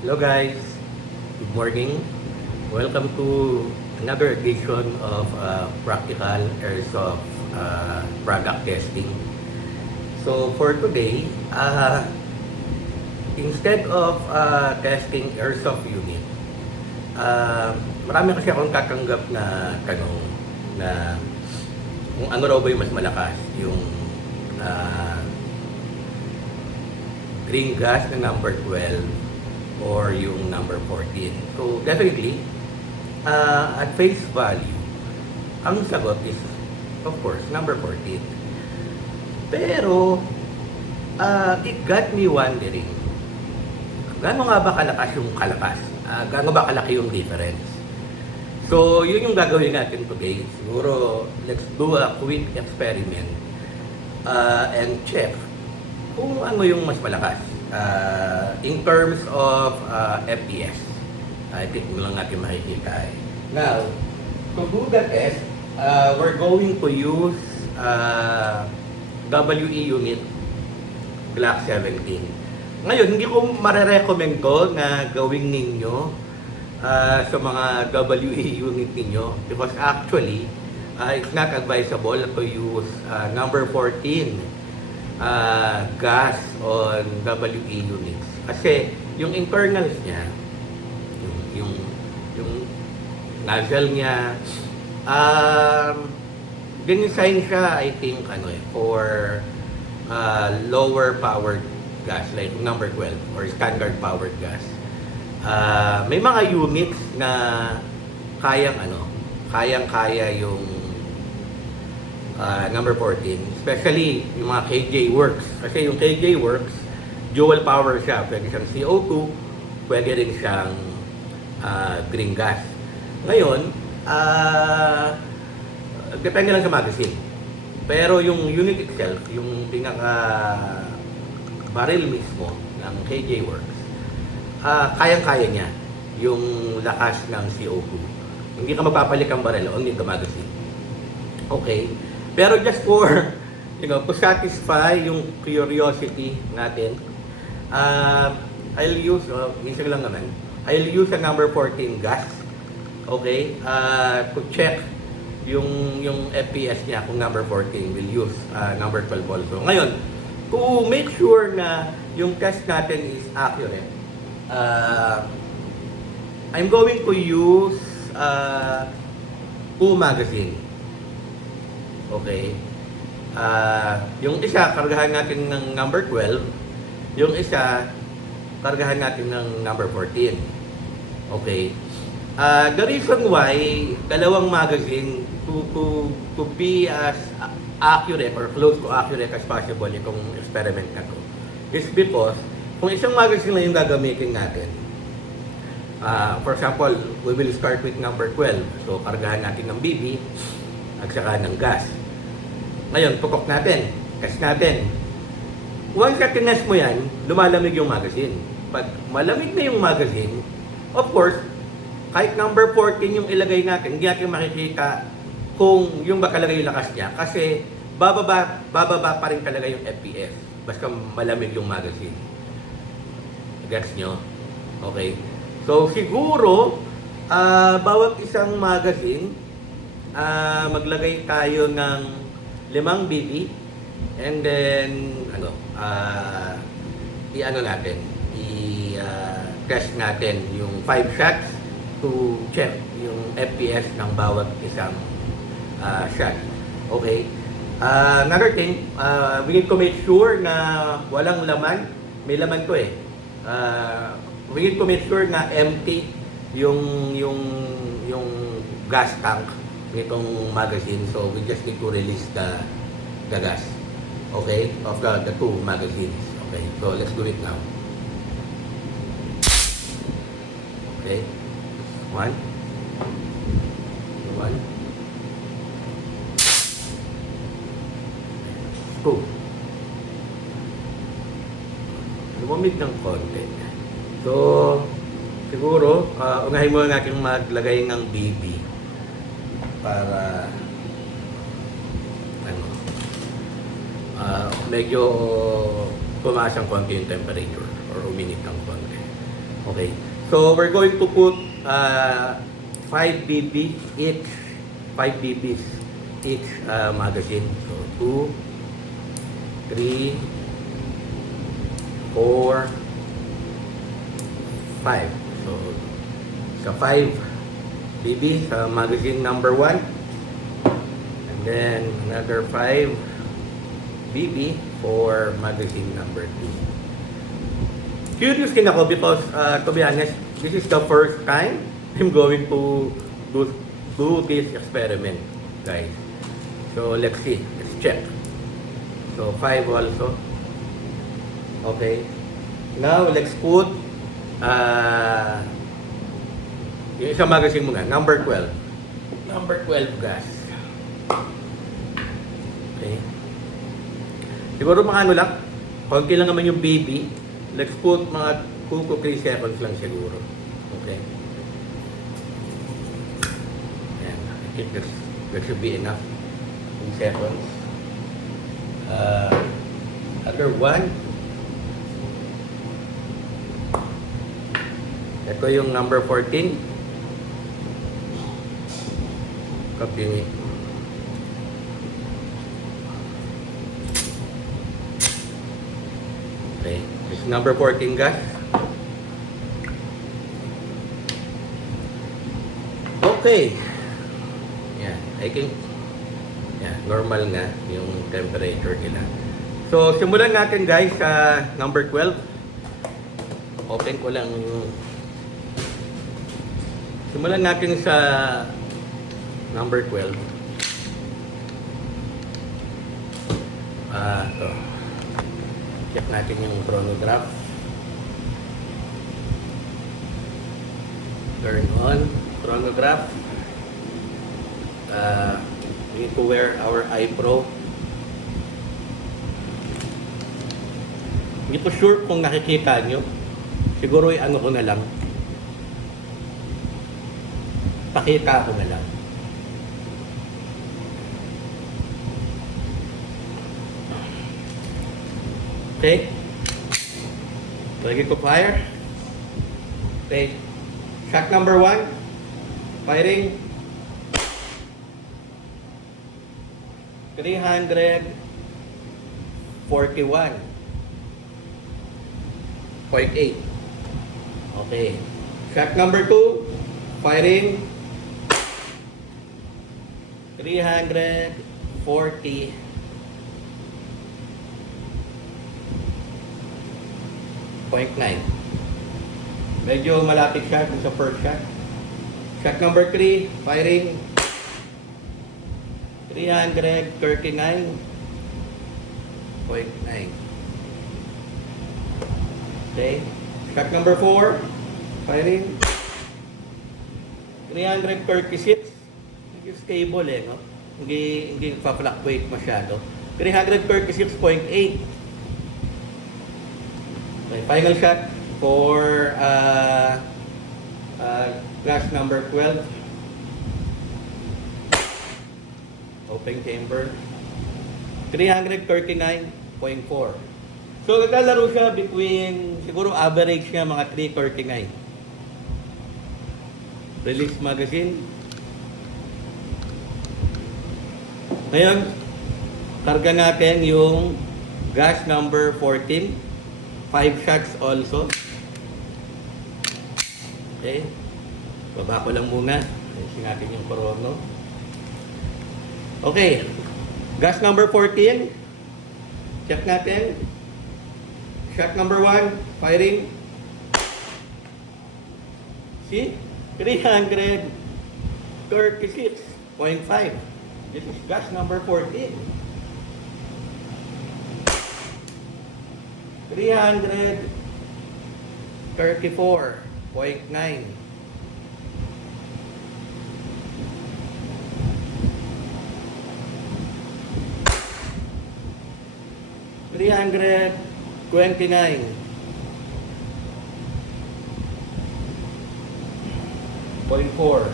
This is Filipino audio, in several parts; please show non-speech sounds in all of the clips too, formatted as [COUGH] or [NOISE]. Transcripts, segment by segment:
Hello guys, good morning. Welcome to another edition of uh, Practical Airsoft uh, Product Testing. So for today, uh, instead of uh, testing airsoft unit, uh, marami kasi akong tatanggap na tanong na kung ano raw ba yung mas malakas, yung uh, green gas na number 12 or yung number 14. So definitely, uh, at face value, ang sagot is of course number 14. Pero uh, it got me wondering, gaano nga ba kalakas yung kalakas? Uh, gaano ba kalaki yung difference? So, yun yung gagawin natin today. Siguro, let's do a quick experiment uh, and check kung ano yung mas malakas uh, in terms of uh, FPS. I think lang natin makikita eh. Now, to do the test, uh, we're going to use uh, WE unit Glock 17. Ngayon, hindi ko marerecommend to na gawing ninyo uh, sa mga WE unit ninyo because actually, uh, it's not advisable to use uh, number 14 uh, gas on WE units. Kasi yung internals niya, yung, yung, yung nozzle niya, um, dinisign siya, I think, ano eh, for uh, lower powered gas, like number 12 or standard powered gas. Uh, may mga units na kayang ano, kayang-kaya yung uh, number 14. Especially yung mga KJ Works. Kasi yung KJ Works, dual power siya. Pwede siyang CO2, pwede rin siyang uh, green gas. Ngayon, uh, depende lang sa magazine. Pero yung unit itself, yung pinaka barrel mismo ng KJ Works, uh, kayang-kaya niya yung lakas ng CO2. Hindi ka magpapalit ang barrel, only the magazine. Okay? Pero just for, you know, to satisfy yung curiosity natin, uh, I'll use, uh, minsan lang naman, I'll use a number 14 gas, okay, uh, to check yung yung FPS niya kung number 14 will use uh, number 12 also. Ngayon, to make sure na yung test natin is accurate, uh, I'm going to use uh, two magazine. Okay. Ah, yung isa, kargahan natin ng number 12. Yung isa, kargahan natin ng number 14. Okay. Ah, the reason why dalawang magazine to to to be as accurate or close to accurate as possible itong experiment na to is because kung isang magazine lang yung gagamitin natin, ah, for example, we will start with number 12. So, kargahan natin ng BB at saka ng gas. Ngayon, tukok natin. Test natin. Once na tinest mo yan, lumalamig yung magazine. Pag malamig na yung magazine, of course, kahit number 14 yung ilagay natin, hindi natin makikita kung yung ba talaga yung lakas niya. Kasi bababa, bababa pa rin talaga yung FPS. Basta malamig yung magazine. Gets nyo? Okay. So, siguro, ah, bawat isang magazine, ah, maglagay tayo ng limang BB and then ano ah i-ano natin i-test natin yung 5 shots to check yung FPS ng bawat isang ah, shot. Okay? Ah, another thing, ah, we need to make sure na walang laman. May laman to eh. Ah, we need to make sure na empty yung yung yung gas tank nitong magazine. So we just need to release the the gas. Okay? Of the, the two magazines. Okay? So let's do it now. Okay? One. One. Two. Lumamig ng konti. So, siguro, uh, unahin muna natin maglagay ng BB para ano ah, medyo tumaas ang konti yung temperature or uminit ng konti. Okay. So we're going to put uh, 5 BB each, 5 BBs each uh, magazine. So 2, 3, 4, 5. So sa 5 BB sa magazine number 1. And then another 5 BB for magazine number 2. Curious din ako because uh, to be honest, this is the first time I'm going to do, do this experiment, guys. So let's see, let's check. So 5 also. Okay. Now let's put uh, yung isang magazine muna, number 12. Number 12 gas. Okay. Siguro mga ano lang, konti lang naman yung baby. Let's put mga 2 to 3 seconds lang siguro. Okay. Ayan. I think that's, that should be enough. 3 seconds. Uh, other one. Ito yung number 14. Kapingit. Okay. This is number 14 gas. Okay. Yeah, I think yeah, normal nga yung temperature nila. So, simulan natin guys sa number 12. Open ko lang Simulan natin sa number 12. Ah, to. Check natin yung chronograph. Turn on chronograph. Uh, we need to wear our eye pro. Hindi ko sure kung nakikita nyo. Siguro ano ko na lang. Pakita ko na lang. Okay. Ready to fire? Okay. Shot number one. Firing. 341. Point eight. Okay. Shot number two. Firing. 340. Point nine. Medyo malapit siya dun sa first shot. Shot number 3, firing. 339.9. Okay. Shot number 4, firing. 336. Hindi stable eh, no? Hindi, hindi pa-fluctuate masyado. 336.8. Okay, final shot for uh, uh, class number 12. Open chamber. 339.4. So, naglalaro siya between, siguro average niya mga 339. Release magazine. Ngayon, karga natin yung gas number 14. 5 shots also. Okay. Baba ko lang muna. Ayusin natin yung korono. Okay. Gas number 14. Check natin. Shot number 1. Firing. See? 336.5. This is gas number 14. 334.9. Three hundred twenty-nine point four.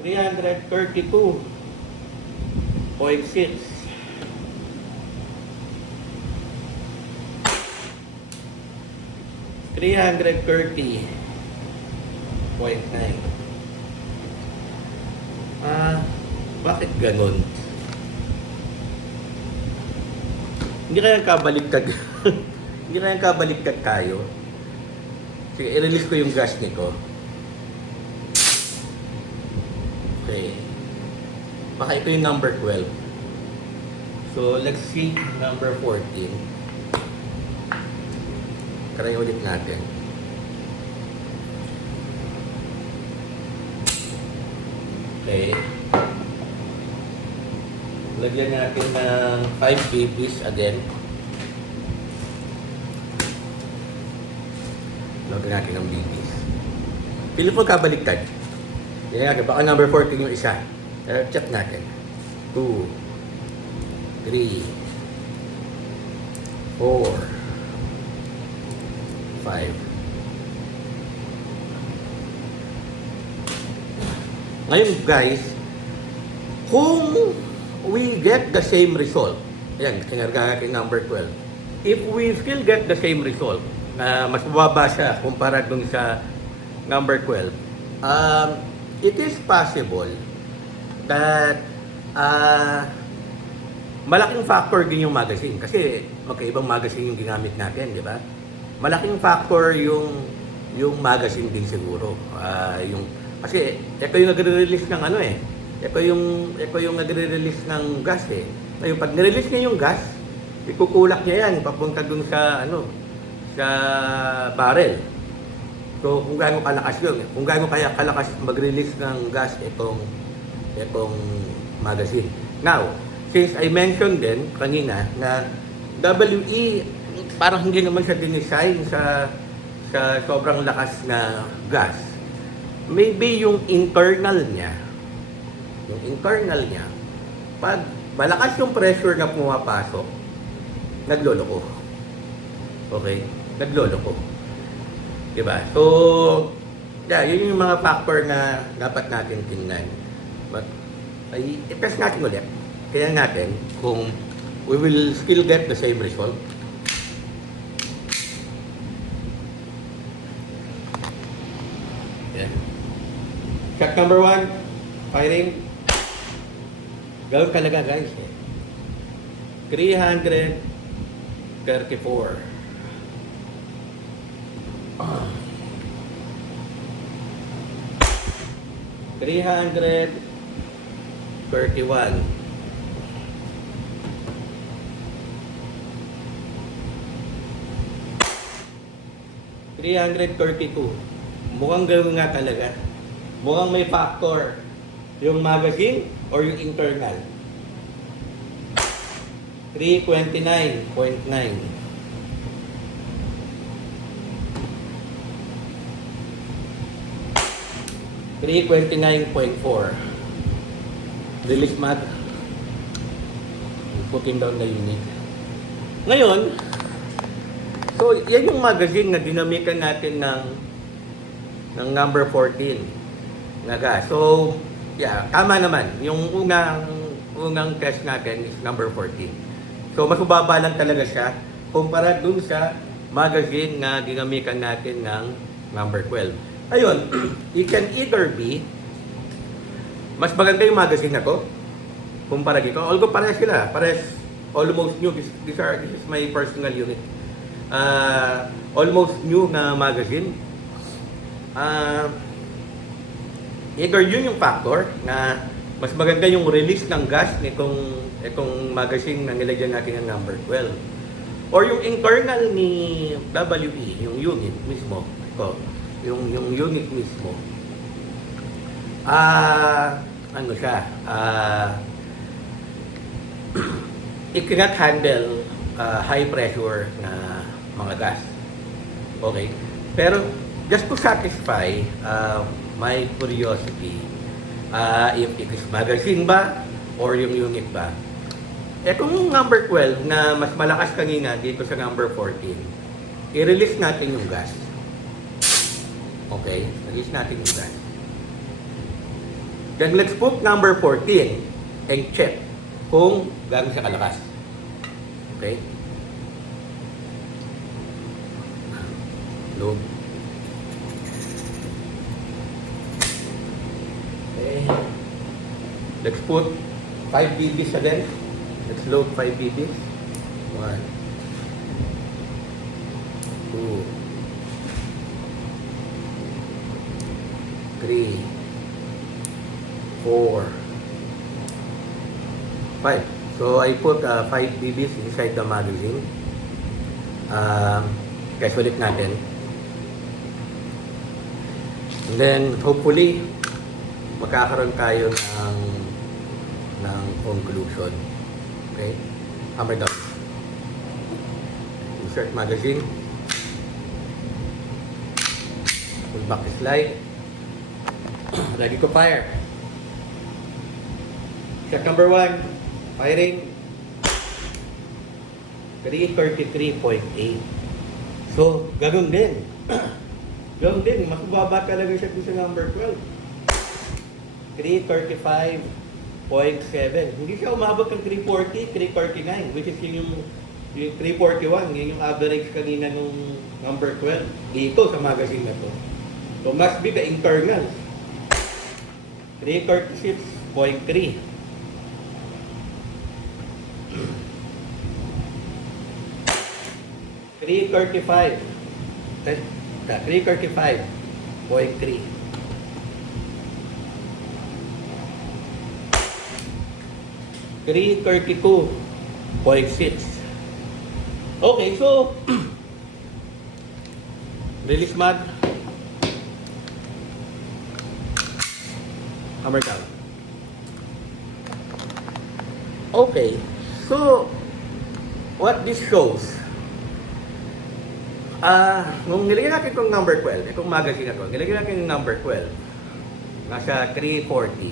Three hundred thirty-two point six. 330.9. Ah, bakit ganun? Hindi kaya kabaliktad. [LAUGHS] Hindi kaya kabaliktad tayo. Sige, i-release ko yung gas nito. Okay. Baka ito yung number 12. So, let's see number 14. Try ulit natin. Okay. Lagyan natin ng 5 babies again. Lagyan natin ng babies. Pili po kabaliktad. Yan natin. Baka number 14 yung isa. Uh, check natin. 2 3 4 5 Ngayon guys, kung we get the same result, yan, kinarga natin number 12. If we still get the same result, na mas mababa siya kumpara dun sa number 12, um, it is possible that uh, malaking factor din yung magazine kasi magkaibang magazine yung ginamit natin, di ba? Malaking factor yung yung magazine din siguro. Ah, yung kasi ito yung nagre-release ng ano eh. Ito yung ito yung nagre-release ng gas eh. Ngayon pag nirelease niya yung gas, ikukulak niya yan papunta dun sa ano sa barrel. So kung gaano kalakas yun, kung gaano kaya kalakas mag-release ng gas itong itong magazine. Now, since I mentioned din kanina na WE parang hindi naman siya dinesign sa sa sobrang lakas na gas. Maybe yung internal niya, yung internal niya, pag malakas yung pressure na pumapasok, nagloloko. Okay? Nagloloko. Diba? So, yeah, yun yung mga factor na dapat natin tingnan. But, ay, i-test natin ulit. Kaya natin kung we will still get the same result. Yeah. Number one, firing. Gawin talaga guys. Eh. 334. Three hundred thirty-one. Three hundred thirty-two. Mukhang gawin nga talaga. Mukhang may factor. Yung magazine or yung internal. 329.9. Three twenty-nine point four. Release mag. Putting down the unit. Ngayon, so yan yung magazine na dinamikan natin ng ng number 14 na gas. So, yeah, tama naman. Yung unang unang test natin is number 14. So, mas mababa lang talaga siya kumpara dun sa magazine na dinamikan natin ng number 12. Ayun, [CLEARS THROAT] it can either be mas maganda yung magazine na to kumpara dito. Although parehas sila, parehas almost new. This, these are, this is my personal unit. Uh, almost new na magazine. Ah, either yun yung factor na mas maganda yung release ng gas nitong itong magazine na nilagyan natin ng number 12. Or yung internal ni WE, yung unit mismo, ito, yung yung unit mismo. Ah, ano siya? Ah, [CLEARS THROAT] it cannot handle ah, high pressure na mga gas. Okay? Pero just to satisfy uh, my curiosity, uh, if it is magazine ba or yung unit ba, etong number 12 na mas malakas kanina dito sa number 14, i-release natin yung gas. Okay? Release natin yung gas. Then let's put number 14 and check kung gaano siya kalakas. Okay? Load. Okay. Let's put 5 BBs again. Let's load 5 BBs. 1 2 3 4 5 So I put uh, 5 BBs inside the magazine. Um, guys, ulit natin. And then, hopefully, magkakaroon tayo ng ng conclusion. Okay? Hammer down. Insert magazine. Pull back slide. [CLEARS THROAT] Ready to fire. Shot number one. Firing. 333.8. So, ganun din. [CLEARS THROAT] ganun din. Mas mababa talaga siya sa number 12. 335.7. Hindi siya umabot ng 340, 349, which is yun yung, yung 341, yun yung average kanina nung number 12 dito sa magazine na to. So must be the internals. 336.3. Three thirty-five. Three thirty-five point three. Three thirty-two point six. Okay, so [CLEARS THROAT] release mag. Hammer down. Okay, so what this shows Ah, nung nilagyan natin itong number 12, itong magazine na to, nilagyan natin yung number 12. Nasa 340,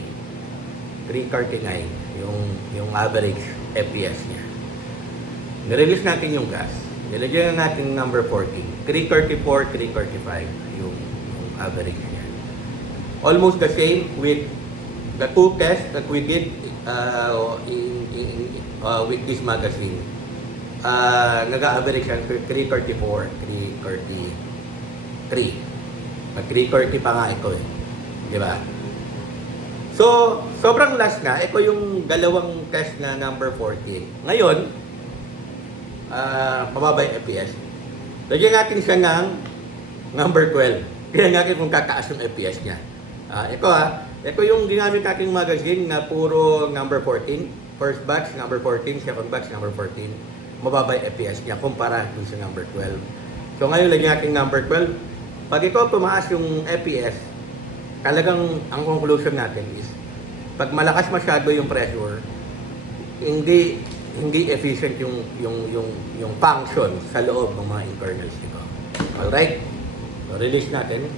339 yung yung average FPS niya. Nirelease natin yung gas. Nilagyan na natin number 14. 334, 335 yung, yung average niya. Almost the same with the two tests that we did uh, in, in, uh, with this magazine uh, nag-average yan 334, 333. At 330 pa nga ito eh. Di ba? So, sobrang last nga, ito yung dalawang test na number 14. Ngayon, uh, mababa yung FPS. Lagyan natin siya ng number 12. Kaya natin kung kataas yung FPS niya. Ah, ito ha, ito yung ginamit nating magazine na puro number 14. First batch, number 14. Second batch, number 14 mababa yung FPS niya kumpara dun sa number 12. So ngayon lagyan natin number 12. Pag ito tumaas yung FPS, talagang ang conclusion natin is pag malakas masyado yung pressure, hindi hindi efficient yung yung yung yung function sa loob ng mga internals nito. All right? So release natin.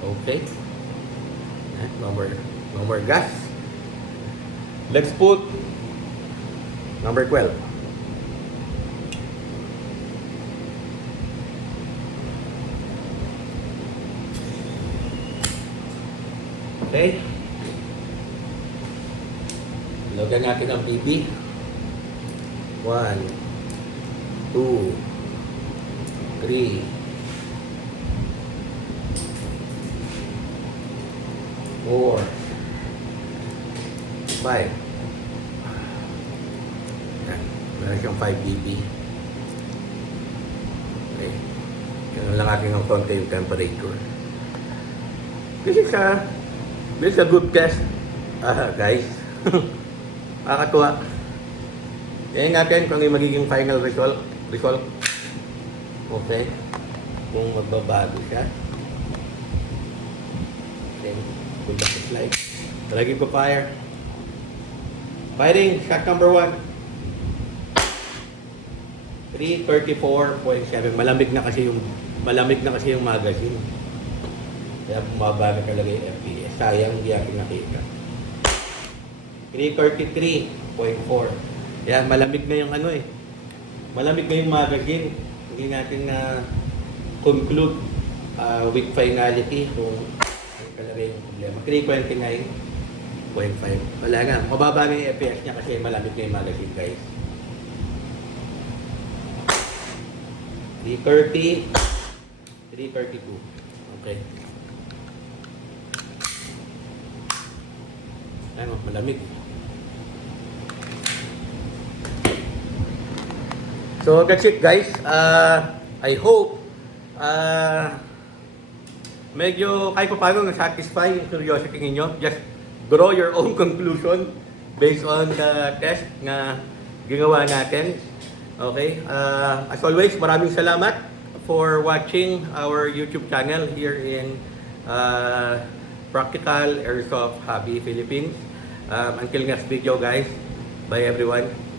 Okay. Eh, no more no more gas. Let's put number 12. Okay. Lagyan natin ang BB. 1, 2, 3, 4, 5. Yan. Meron siyang 5 BB. Okay. Ganun lang ating ng konti yung temperature. Kasi sa This is a good test, ah, guys. [LAUGHS] Nakakatuwa. Tingnan natin kung ano yung magiging final result. Result. Okay. Kung magbabago siya. Then, good luck sa slide. Talagin ko fire. Firing, shot number one. 334.7. Malamig na kasi yung malamig na kasi yung magazine. Kaya bumaba na talaga yung FPS. Sayang hindi natin nakita. 333.4. Yan, malamig na yung ano eh. Malamig na yung magazine. Hindi natin na conclude uh, with finality kung ano talaga yung problema. 329.5. Wala nga. Mababa na yung FPS niya kasi malamig na yung magazine guys. 330. D32. Okay. Ayun, malamig. So that's it guys. Uh, I hope uh, medyo kahit pa paano na-satisfy yung curiosity ninyo. Just draw your own [LAUGHS] conclusion based on the test na ginawa natin. Okay? Uh, as always, maraming salamat for watching our YouTube channel here in uh, Practical Airsoft Hobby Philippines. Um, until next video guys. Bye everyone.